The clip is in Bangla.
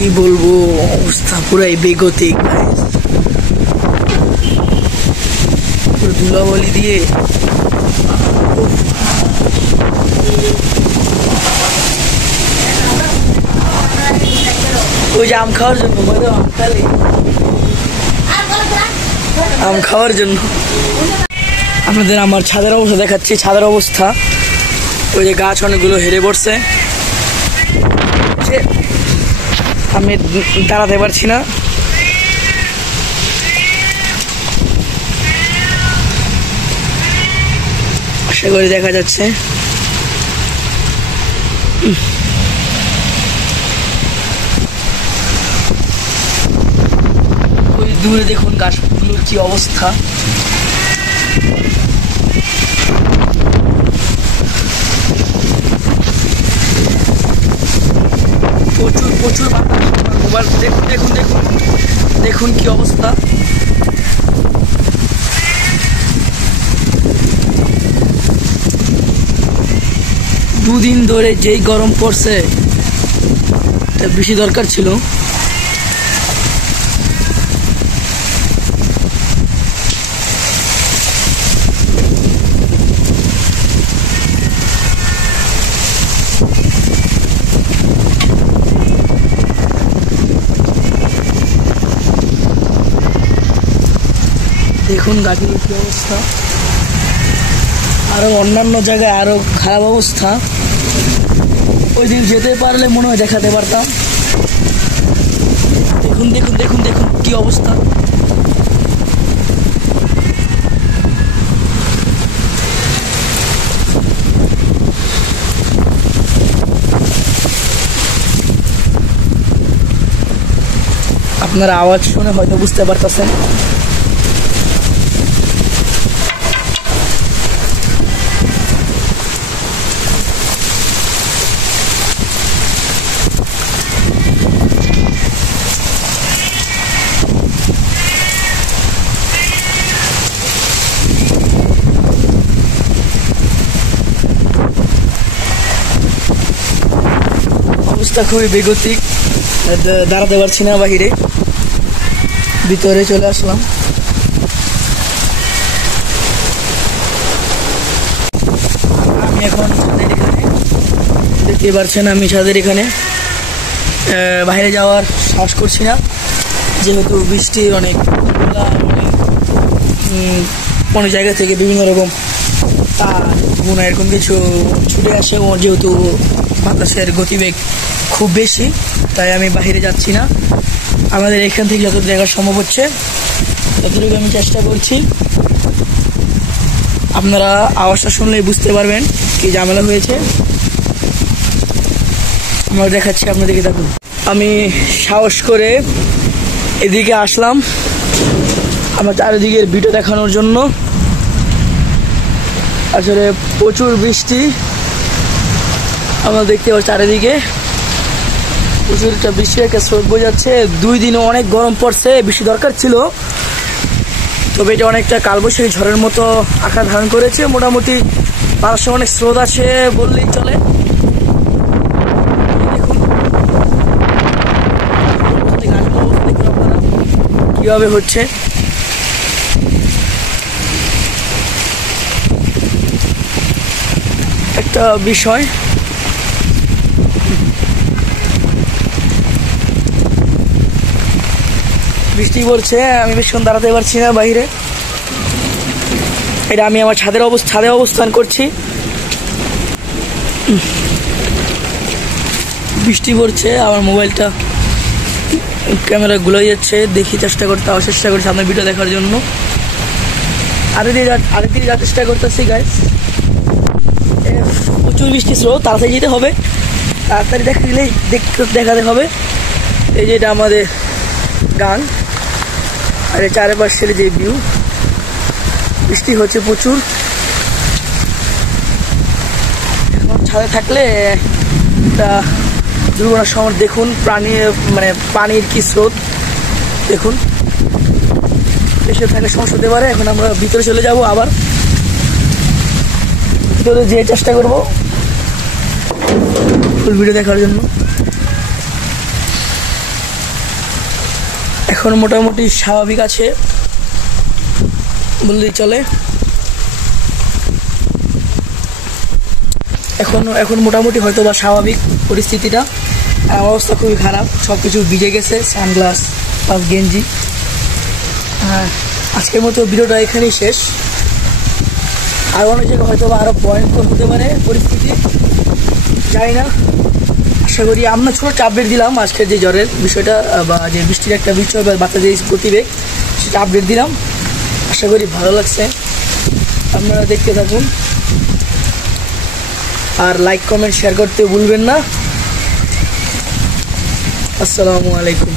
কি বলবো, অবস্থা পুরাই বেগতিক। পুরো ধুলাবালি দিয়ে ওই যে আম খাওয়ার জন্য আম খাওয়ার জন্য আপনাদের আমার ছাদের অবস্থা দেখাচ্ছি। ছাদের অবস্থা ওই যে গাছ অনেকগুলো হেরে পড়ছে, আমি দাঁড়াতে পারছি না। আশা করি দেখা যাচ্ছে। ওই দূরে দেখুন গাছগুলোর কি অবস্থা। প্রচুর প্রচুর বাতাস। মোবাইল দেখুন দেখুন দেখুন দেখুন কি অবস্থা। দুদিন ধরে যেই গরম পড়ছে, এটা বেশি দরকার ছিল। দেখুন গাড়ির কি অবস্থা। আরো অন্যান্য জায়গায় আরো খারাপ অবস্থা। ওই দিন যেতে পারলে মনে হয় দেখাতে পারতাম। দেখুন দেখুন দেখুন দেখুন কি অবস্থা। আপনারা আওয়াজ শুনে হয়তো বুঝতে পারতেছেন। অবস্থা খুবই বেগতিক, দাঁড়াতে পারছি না, বাহিরে ভিতরে চলে আসলাম। আমি এখন ছাদের এখানে, দেখতে পারছেন আমি ছাদের এখানে। বাইরে যাওয়ার সাহস করছি না, যেহেতু বৃষ্টি অনেক অনেক জায়গা থেকে বিভিন্ন রকম তার গুণা এরকম কিছু ছুটে আসে। ও যেহেতু বাতাসের গতিবেগ খুব বেশি, তাই আমি বাইরে যাচ্ছি না। আমাদের এখান থেকে যতটুকু জায়গা সম্ভব হচ্ছে ততটুকু আমি চেষ্টা করছি। আপনারা আওয়াজটা শুনলেই বুঝতে পারবেন কি ঝামেলা হয়েছে। আমরা দেখাচ্ছি আপনাদেরকে, দেখুন। আমি সাহস করে এদিকে আসলাম আমার চারিদিকের ভিডিও দেখানোর জন্য। আসলে প্রচুর বৃষ্টি আমরা দেখতে পাচ্ছি চারিদিকে। প্রচুর একটা বৃষ্টি, একটা স্রোত বোঝাচ্ছে। 2 দিনে অনেক গরম পড়ছে, বেশি দরকার ছিল। তবে এটা অনেকটা কালবৈশাখী ঝড়ের মতো আকার ধারণ করেছে। মোটামুটি বাতাসে অনেক স্রোত আছে বললেই চলে। দেখুন আপনারা কিভাবে হচ্ছে। একটা বিষয়, বৃষ্টি পড়ছে, আমি বেশিক্ষণ দাঁড়াতে পারছি না বাইরে। এটা আমি আমার ছাদে অবস্থান করছি। বৃষ্টি পড়ছে, আমার মোবাইলটা ক্যামেরা গুলাই যাচ্ছে। দেখি চেষ্টা করছি আপনার ভিডিও দেখার জন্য। আরেকদিকে যাওয়ার চেষ্টা করতেছি গাইস। প্রচুর বৃষ্টি স্রোত, তাড়াতাড়ি যেতে হবে, তাড়াতাড়ি দেখাতে হবে। এই যে এটা আমাদের গান, আর চারপাশের যে ভিউ। বৃষ্টি হচ্ছে প্রচুর। এখন ছাদে থাকলে একটা দুর্ঘটনার সময় দেখুন পানির কি স্রোত দেখুন। এসে থাকলে সমস্যা হতে পারে। এখন আমরা ভিতরে চলে যাব, আবার ভিতরে যেয়ে চেষ্টা করব ফুল ভিডিও দেখার জন্য। এখন মোটামুটি স্বাভাবিক আছে বললেই চলে। এখন মোটামুটি হয়তো বা স্বাভাবিক পরিস্থিতিটা। আমার অবস্থা খুবই খারাপ, সব কিছু ভিজে গেছে, সানগ্লাস প্লাস গেঞ্জি। আজকের মতো ভিডিওটা এখানেই শেষ। আর অনেক জায়গায় হয়তো বা আরও ভয়ঙ্কর হতে পারে পরিস্থিতি, জানি না। আশা করি আমরা ছোটো একটা আপডেট দিলাম আজকের যে জ্বরের বিষয়টা বা যে বৃষ্টির একটা বিষয় বা বাচ্চাদের গতিবেগ, সেটা আপডেট দিলাম। আশা করি ভালো লাগছে, আপনারা দেখতে থাকুন। আর লাইক কমেন্ট শেয়ার করতে ভুলবেন না। আসসালামু আলাইকুম।